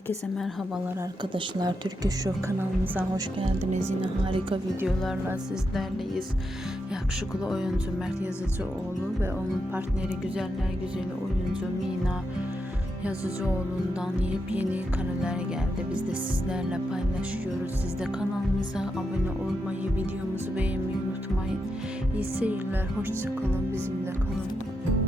Herkese merhabalar arkadaşlar. Türkiye Show kanalımıza hoş geldiniz. Yine harika videolarla sizlerleyiz. Yakışıklı oyuncu Mert Yazıcıoğlu ve onun partneri güzeller güzeli oyuncu Mina Yazıcıoğlu'ndan yepyeni kareler geldi. Biz de sizlerle paylaşıyoruz. Siz de kanalımıza abone olmayı, videomuzu beğenmeyi unutmayın. İyi seyirler, hoşça kalın, bizimle kalın.